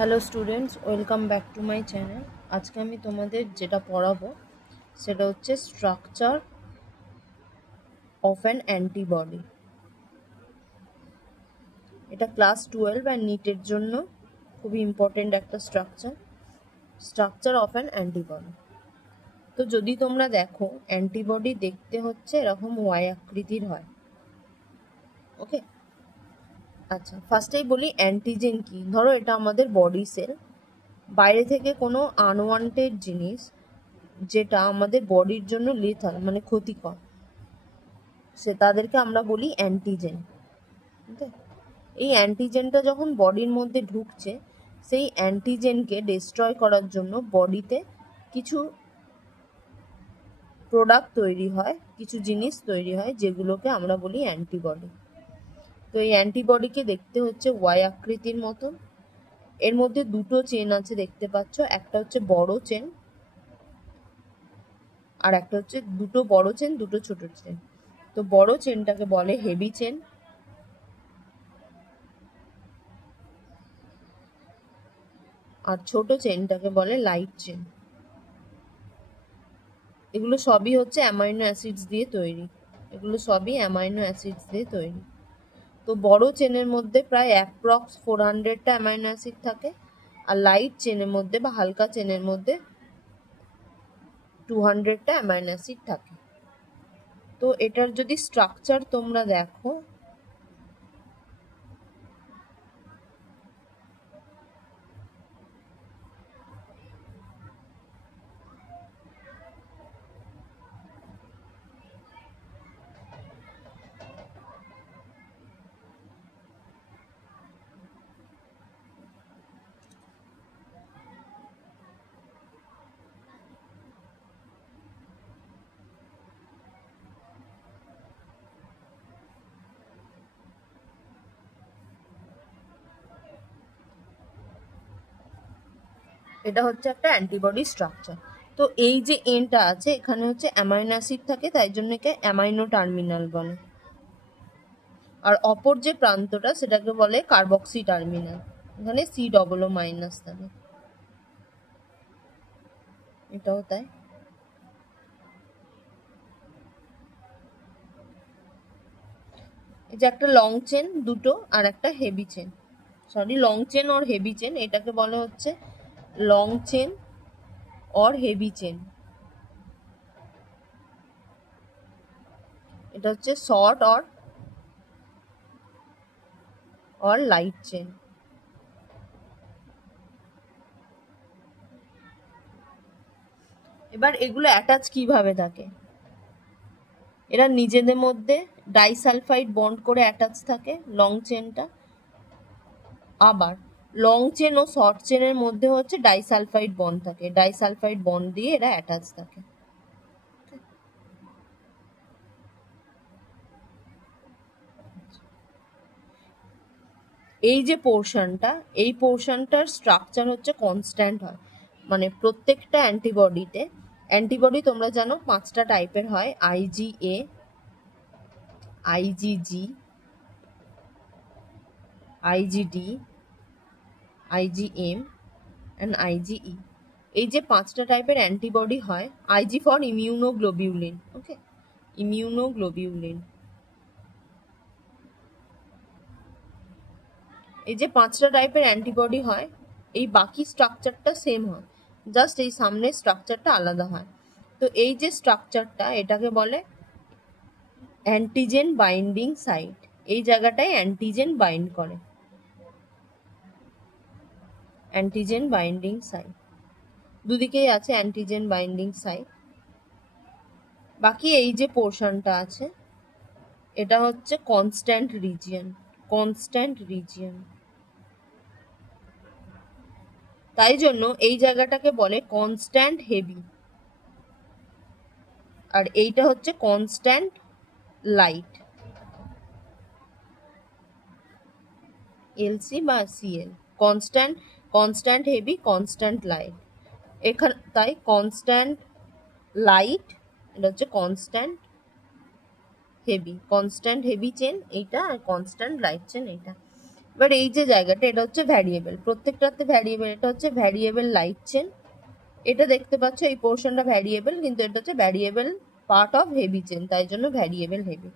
Hello students, welcome back to my channel. আজকে আমি তোমাদের যেটা পড়াবো সেটা হচ্ছে স্ট্রাকচার অফ অ্যান অ্যান্টিবডি। এটা ক্লাস 12 অ্যান্ড নিটের জন্য খুবই ইম্পর্টেন্ট একটা স্ট্রাকচার অফ অ্যান অ্যান্টিবডি। তো যদি তোমরা দেখো, অ্যান্টিবডি দেখতে হচ্ছে এরকম ওয়াই আকৃতির হয়। ওকে, আচ্ছা, ফার্স্টেই বলি অ্যান্টিজেন কি। ধরো এটা আমাদের বডি সেল, বাইরে থেকে কোনো আনওয়ান্টেড জিনিস যেটা আমাদের বডির জন্য লিথাল মানে ক্ষতিকর, তাদেরকে আমরা বলি অ্যান্টিজেন। এই অ্যান্টিজেনটা যখন বডির মধ্যে ঢুকছে, সেই অ্যান্টিজেনকে ডিস্ট্রয় করার জন্য বডিতে কিছু প্রোডাক্ট তৈরি হয়, কিছু জিনিস তৈরি হয়, যেগুলোকে আমরা বলি অ্যান্টিবডি। তো এই অ্যান্টিবডিকে দেখতে হচ্ছে ওয়াই আকৃতির মতন। এর মধ্যে দুটো চেন আছে, দেখতে পাচ্ছ, একটা হচ্ছে বড় চেন আর একটা হচ্ছে দুটো বড় চেন, দুটো ছোট চেন। তো বড় চেনটাকে বলে হেভি চেন, আর ছোট চেনটাকে বলে লাইট চেন। এগুলো সবই হচ্ছে অ্যামাইনো অ্যাসিডস দিয়ে তৈরি। তো বড় চেনের মধ্যে প্রায় অ্যাপ্রক্স 400টা অ্যামাইনো অ্যাসিড থাকে, আর লাইট চেনের মধ্যে বা হালকা চেনের মধ্যে 200টা অ্যামাইনো অ্যাসিড থাকে। তো এটার যদি স্ট্রাকচার তোমরা দেখো, এটা হচ্ছে একটা অ্যান্টিবডি স্ট্রাকচার। তো এই যে এনটা আছে, এখানে হচ্ছে অ্যামাইনো অ্যাসিড থাকে, তাই জন্য একে অ্যামাইনো টার্মিনাল বলে। আর অপর যে প্রান্তটা সেটাকে বলে কার্বক্সি টার্মিনাল। এখানে C+O- থাকে, এটাও তাই। এই যে একটা লং চেন দুটো আর একটা হেভি চেন, লং চেন और হেভি চেন, এটাকে বলে হচ্ছে লং চেন और হেভি চেন। এটা হচ্ছে শর্ট और লাইট চেন। এবার এগুলো অ্যাটাচ কিভাবে থাকে? এরা নিজেদের মধ্যে ডাইসালফাইড বন্ড করে অ্যাটাচ থাকে লং চেনটা, আবার লং চেন ও শর্ট চেনের মধ্যে হচ্ছে ডাইসালফাইড বন্ড থাকে, ডাইসালফাইড বন্ড দিয়ে এরা অ্যাটাচ থাকে। এই যে পোর্শনটা, এই পোর্শনটার স্ট্রাকচার হচ্ছে কনস্ট্যান্ট হয়, মানে প্রত্যেকটা অ্যান্টিবডি তোমরা জানো 5টা টাইপের হয়: IgA, IgG, IgD, IgM and IgE। এই যে 5টা টাইপের অ্যান্টিবডি হয়, IG for immunoglobulin. Okay, immunoglobulin. এই যে 5টা টাইপের অ্যান্টিবডি হয়, এই বাকি স্ট্রাকচারটা সেম হয়, জাস্ট এই সামনের স্ট্রাকচারটা আলাদা হয়। তো এই যে স্ট্রাকচারটা, এটাকে বলে অ্যান্টিজেন বাইন্ডিং সাইট। এই জায়গাটায় অ্যান্টিজেন বাইন্ড করে, অ্যান্টিজেন বাইন্ডিং সাইট। দুদিকেই আছে অ্যান্টিজেন বাইন্ডিং সাইট। বাকি এই যে পোর্শনটা আছে, এটা হচ্ছে কনস্ট্যান্ট রিজিয়ন। তাই জন্য এই জায়গাটাকে বলে কনস্ট্যান্ট হেভি, আর এইটা হচ্ছে কনস্ট্যান্ট লাইট, LC বা CL। Constant heavy, constant light. এখানে তাই কনস্ট্যান্ট লাইট, এটা হচ্ছে কনস্ট্যান্ট হেভি চেন এইটা, আর কনস্ট্যান্ট লাইট চেন এইটা। এবার এই যে জায়গাটা এটা হচ্ছে ভ্যারিয়েবল, প্রত্যেকটাতে ভ্যারিয়েবল। এটা হচ্ছে ভ্যারিয়েবল লাইট চেন, এটা দেখতে পাচ্ছ এই পোর্শনটা ভ্যারিয়েবল, কিন্তু এটা হচ্ছে variable part of heavy chain, তাই জন্য ভ্যারিয়েবল হেভি।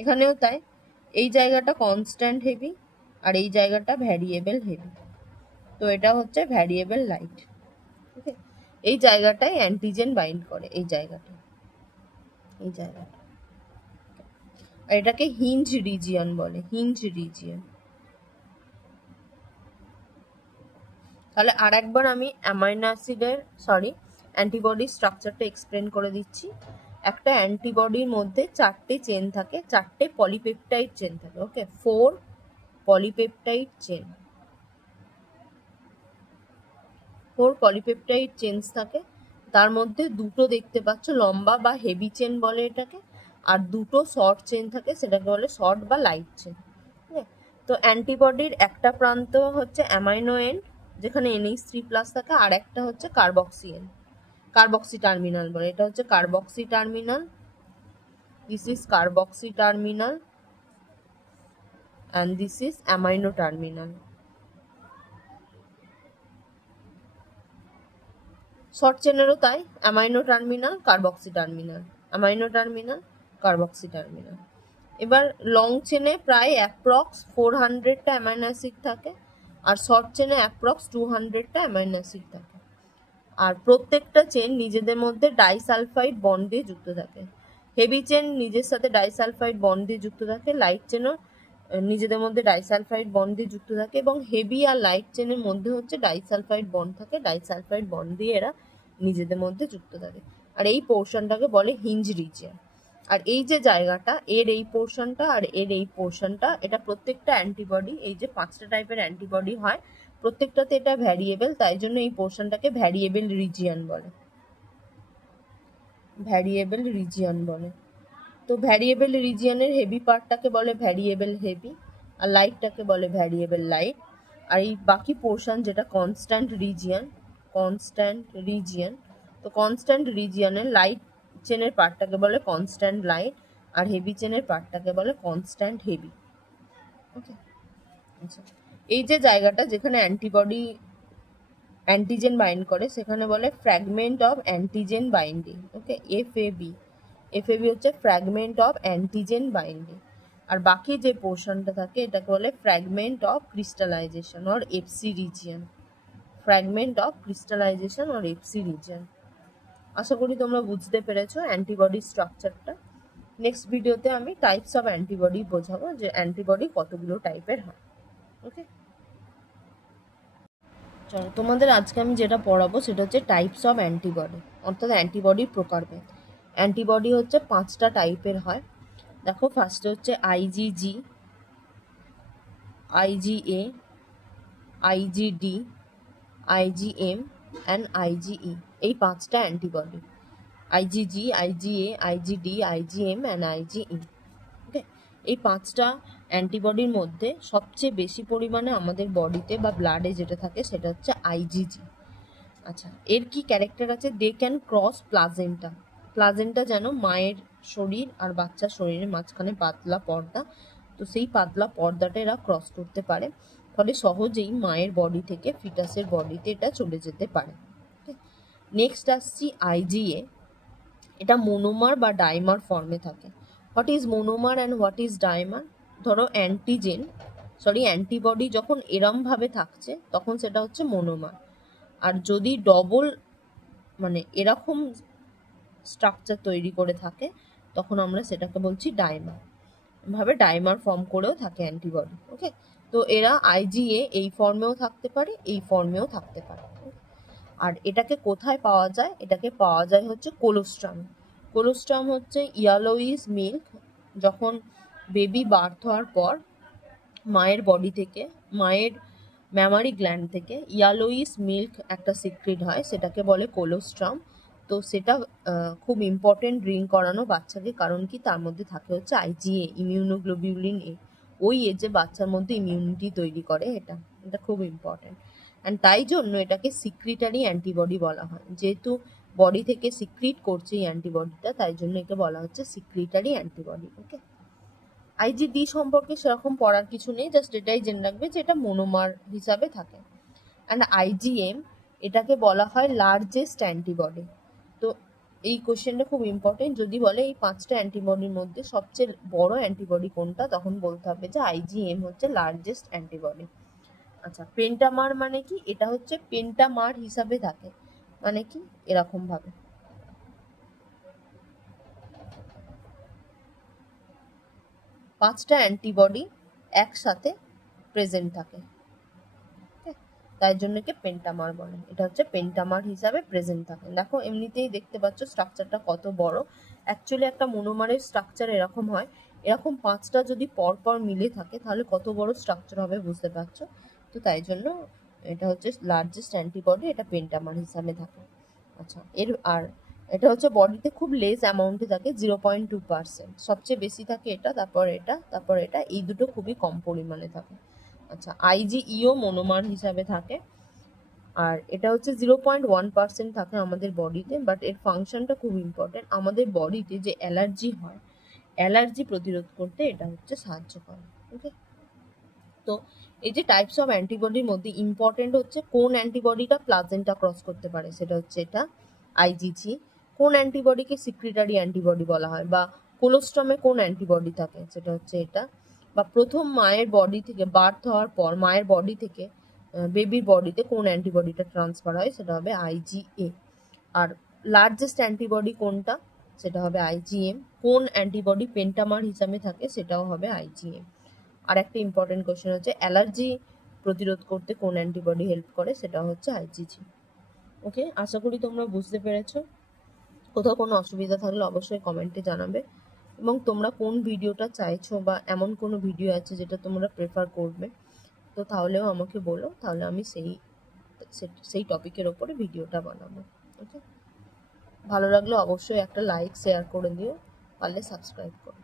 এখানেও তাই, এই জায়গাটা কনস্ট্যান্ট হেভি আর এই জায়গাটা ভ্যারিয়েবল হেভি, তো এটা হচ্ছে ভ্যারিয়েবল লাইট। ওকে, এই জায়গাটায় অ্যান্টিজেন বাইন্ড করে, এই জায়গাটা, এই জায়গাটা, আর এটাকে হিঞ্জ রিজিয়ন বলে, হিঞ্জ রিজিয়ন। তাহলে আর একবার আমি অ্যামাইনো অ্যাসিডের অ্যান্টিবডি স্ট্রাকচারটা এক্সপ্লেন করে দিচ্ছি। একটা অ্যান্টিবডির মধ্যে 4টে চেন থাকে, 4টে পলিপেপটাইড চেন থাকে। ওকে, 4 পলিপেপটাইড চেন, 4 পলিপেপটাইড চেনস থাকে। তার মধ্যে দুটো দেখতে পাচ্ছ লম্বা বা হেভি চেন বলে এটাকে, আর দুটো শর্ট চেন থাকে, সেটাকে বলে শর্ট বা লাইট চেন। তো অ্যান্টিবডির একটা প্রান্ত হচ্ছে অ্যামাইনো এন্ড, যেখানে NH3+ থাকে, আর একটা হচ্ছে কার্বক্সি এন্ড, কার্বক্সি টার্মিনাল বলে। এটা হচ্ছে carboxy terminal, this is carboxy terminal, and this is amino terminal. Short চেনেরও তাই, amino terminal, carboxy terminal, amino terminal, carboxy terminal. এবার লং চেনে প্রায় অ্যাপ্রক্স 400টা অ্যামাইনো অ্যাসিড থাকে, আর শর্ট চেনে অ্যাপ্রক্স 200টা অ্যামাইনো অ্যাসিড থাকে। আর প্রত্যেকটা চেন নিজেদের মধ্যে ডাইসালফাইড বন্ড দিয়ে যুক্ত থাকে। হেভি চেন নিজের সাথে ডাইসালফাইড বন্ড দিয়ে যুক্ত থাকে, লাইট চেনও নিজেদের মধ্যে ডাইসালফাইড বন্ড দিয়ে যুক্ত থাকে, এবং হেভি আর লাইট চেনের মধ্যে হচ্ছে ডাইসালফাইড বন্ড থাকে, ডাইসালফাইড বন্ড দিয়ে এরা নিজেদের মধ্যে যুক্ত থাকে। আর এই পোর্শনটাকে বলে হিঞ্জ রিজিয়ন। আর এই যে জায়গাটা, এর এই পোর্শনটা আর এর এই পোর্শনটা, এটা প্রত্যেকটা অ্যান্টিবডি, এই যে 5টা টাইপের অ্যান্টিবডি হয়, প্রত্যেকটাতে এটা ভ্যারিয়েবল, তাই জন্য এই পোর্শনটাকে ভ্যারিয়েবল রিজিয়ন বলে, ভ্যারিয়েবল রিজিয়ন বলে। তো ভ্যারিয়েবল রিজিয়নের হেভি পার্টটাকে বলে ভ্যারিয়েবল হেভি, আর লাইটটাকে বলে ভ্যারিয়েবল লাইট। আর এই বাকি পোর্শন যেটা কনস্ট্যান্ট রিজিয়ন, কনস্ট্যান্ট রিজিয়ন, তো কনস্ট্যান্ট রিজিয়নের লাইট চেনের পার্টটাকে বলে কনস্ট্যান্ট লাইট, আর হেভি চেনের পার্টটাকে বলে কনস্ট্যান্ট হেভি। ওকে, আচ্ছা, এই যে জায়গাটা যেখানে অ্যান্টিবডি অ্যান্টিজেন বাইন্ড করে, সেখানে বলে fragment of antigen binding. Okay, FAB, FAB হচ্ছে ফ্র্যাগমেন্ট অফ অ্যান্টিজেন বাইন্ডিং। আর বাকি যে পোর্শনটা থাকে এটাকে বলে fragment of crystallization or FC region, fragment of crystallization or FC region. আশা করি তোমরা বুঝতে পেরেছো অ্যান্টিবডি স্ট্রাকচারটা। নেক্সট ভিডিওতে আমি টাইপস অফ অ্যান্টিবডি বোঝাবো, যে অ্যান্টিবডি কতগুলো টাইপের হয়। ওকে, চলো তোমাদের আজকে আমি যেটা পড়াবো সেটা হচ্ছে টাইপস অফ অ্যান্টিবডি, অর্থাৎ অ্যান্টিবডির প্রকারভেদ। অ্যান্টিবডি হচ্ছে 5টা টাইপের হয়। দেখো, ফার্স্টে হচ্ছে IgG, IgA, IgD, IgM and IgE, এই 5টা antibody, IgG, IgA, IgD, IgM and IgE। ওকে, এই 5টা অ্যান্টিবডির মধ্যে সবচেয়ে বেশি পরিমাণে আমাদের বডিতে বা ব্লাডে যেটা থাকে সেটা হচ্ছে IgG। আচ্ছা, এর কি ক্যারেক্টার আছে? They can cross placenta, placenta যেন মায়ের শরীর আর বাচ্চার শরীরের মাঝখানে পাতলা পর্দা, তো সেই পাতলা পর্দাটা এরা ক্রস করতে পারে, ফলে সহজেই মায়ের বডি থেকে ফিটাসের বডিতে এটা চলে যেতে পারে। নেক্সট আসছি IgA, এটা মোনোমার বা ডাইমার ফর্মে থাকে। What is monomer and what is dimer? ধরো অ্যান্টিবডি যখন এরমভাবে থাকছে তখন সেটা হচ্ছে মোনোমার, আর যদি ডবল মানে এরকম স্ট্রাকচার তৈরি করে থাকে তখন আমরা সেটাকে বলছি ডাইমার, ভাবে ডাইমার ফর্ম করেও থাকে অ্যান্টিবডি। ওকে, তো এরা IgA এই ফর্মেও থাকতে পারে, এই ফর্মেও থাকতে পারে। আর এটাকে কোথায় পাওয়া যায়? এটাকে পাওয়া যায় হচ্ছে কোলোস্ট্রাম। কোলোস্ট্রাম হচ্ছে ইয়েলোইশ মিল্ক, যখন বেবি বার্থ হওয়ার পর মায়ের বডি থেকে, মায়ের ম্যামারি গ্ল্যান্ড থেকে ইয়েলোইশ মিল্ক একটা সিক্রেট হয়, সেটাকে বলে কোলোস্ট্রাম। তো সেটা খুব ইম্পর্টেন্ট ড্রিঙ্ক করানো বাচ্চাকে, কারণ কি তার মধ্যে থাকে হচ্ছে IgA, ইমিউনোগ্লোবিউলিন A, ওই যে বাচ্চার মধ্যে ইমিউনিটি তৈরি করে, এটা খুব ইম্পর্টেন্ট। অ্যান্ড তাই জন্য এটাকে সিক্রিটারি অ্যান্টিবডি বলা হয়, যেহেতু বডি থেকে সিক্রিট করছে এই অ্যান্টিবডিটা, তাই জন্য একে বলা হচ্ছে সিক্রিটারি অ্যান্টিবডি। ওকে, আইজিডি সম্পর্কে সেরকম পড়ার কিছু নেই, জাস্ট এটাই জেনে রাখবে যে এটা মনোমার হিসাবে থাকে। অ্যান্ড আইজিএম, এটাকে বলা হয় লার্জেস্ট অ্যান্টিবডি। তো এই কোশ্চেনটা খুব ইম্পর্টেন্ট, যদি বলে এই 5টা অ্যান্টিবডির মধ্যে সবচেয়ে বড় অ্যান্টিবডি কোনটা, তখন বলতে হবে যে আইজিএম হচ্ছে লার্জেস্ট অ্যান্টিবডি। আচ্ছা, পেন্টামার মানে কি? এটা হচ্ছে পেন্টামার হিসাবে থাকে, মানে কি এরকম ভাবে 5টা অ্যান্টিবডি একসাথে প্রেজেন্ট থাকে, তাই জন্য কি পেন্টামার বলে। এটা হচ্ছে পেন্টামার হিসাবে প্রেজেন্ট থাকে। দেখো এমনিতেই দেখতে পাচ্ছ স্ট্রাকচারটা কত বড়। অ্যাকচুয়ালি একটা মনোমারের স্ট্রাকচার এরকম হয়, এরকম 5টা যদি পরপর মিলে থাকে তাহলে কত বড় স্ট্রাকচার হবে বুঝতে পারছো। তো তাই জন্য এটা হচ্ছে লার্জেস্ট অ্যান্টিবডি, এটা পেন্টামার হিসাবে থাকে। আচ্ছা, আর এটা হচ্ছে বডিতে খুব লেস অ্যামাউন্টে থাকে, 0.2%। সবচেয়ে বেশি থাকে এটা, তারপর এটা, এই দুটো খুবই কম পরিমাণে থাকে। আচ্ছা, আইজিইও মনোমার হিসাবে থাকে, আর এটা হচ্ছে 0.1% থাকে আমাদের বডিতে, বাট এর ফাংশনটা খুব ইম্পর্টেন্ট। আমাদের বডিতে যে অ্যালার্জি হয়, অ্যালার্জি প্রতিরোধ করতে এটা হচ্ছে সাহায্য করে। ওকে, তো এই যে টাইপস অফ অ্যান্টিবডির মধ্যে ইম্পর্টেন্ট হচ্ছে কোন অ্যান্টিবডিটা প্লাজেন্টা ক্রস করতে পারে, সেটা হচ্ছে এটা আইজিজি। কোন অ্যান্টিবডিকে সিক্রিটারি অ্যান্টিবডি বলা হয়, বা কোলোস্ট্রামে কোন অ্যান্টিবডি থাকে, সেটা হচ্ছে এটা। বা প্রথম মায়ের বডি থেকে বার্থ হওয়ার পর মায়ের বডি থেকে বেবির বডিতে কোন অ্যান্টিবডিটা ট্রান্সফার হয়, সেটা হবে আইজিএ। আর লার্জেস্ট অ্যান্টিবডি কোনটা, সেটা হবে আইজিএম। কোন অ্যান্টিবডি পেন্টামার হিসাবে থাকে, সেটাও হবে আইজিএম। আর একটা ইম্পর্টেন্ট কোশ্চেন হচ্ছে অ্যালার্জি প্রতিরোধ করতে কোন অ্যান্টিবডি হেল্প করে, সেটা হচ্ছে আইজিজি। ওকে, আশা করি তোমরা বুঝতে পেরেছো। কোথাও কোনো অসুবিধা থাকলে অবশ্যই কমেন্টে জানাবে, এবং তোমরা কোন ভিডিওটা চাইছো বা এমন কোনো ভিডিও আছে যেটা তোমরা প্রেফার করবে, তো তাহলেও আমাকে বলো, তাহলে আমি সেই টপিকের ওপরে ভিডিওটা বানাবো। ওকে, ভালো লাগলে অবশ্যই একটা লাইক শেয়ার করে দিও, পারলে সাবস্ক্রাইব করো।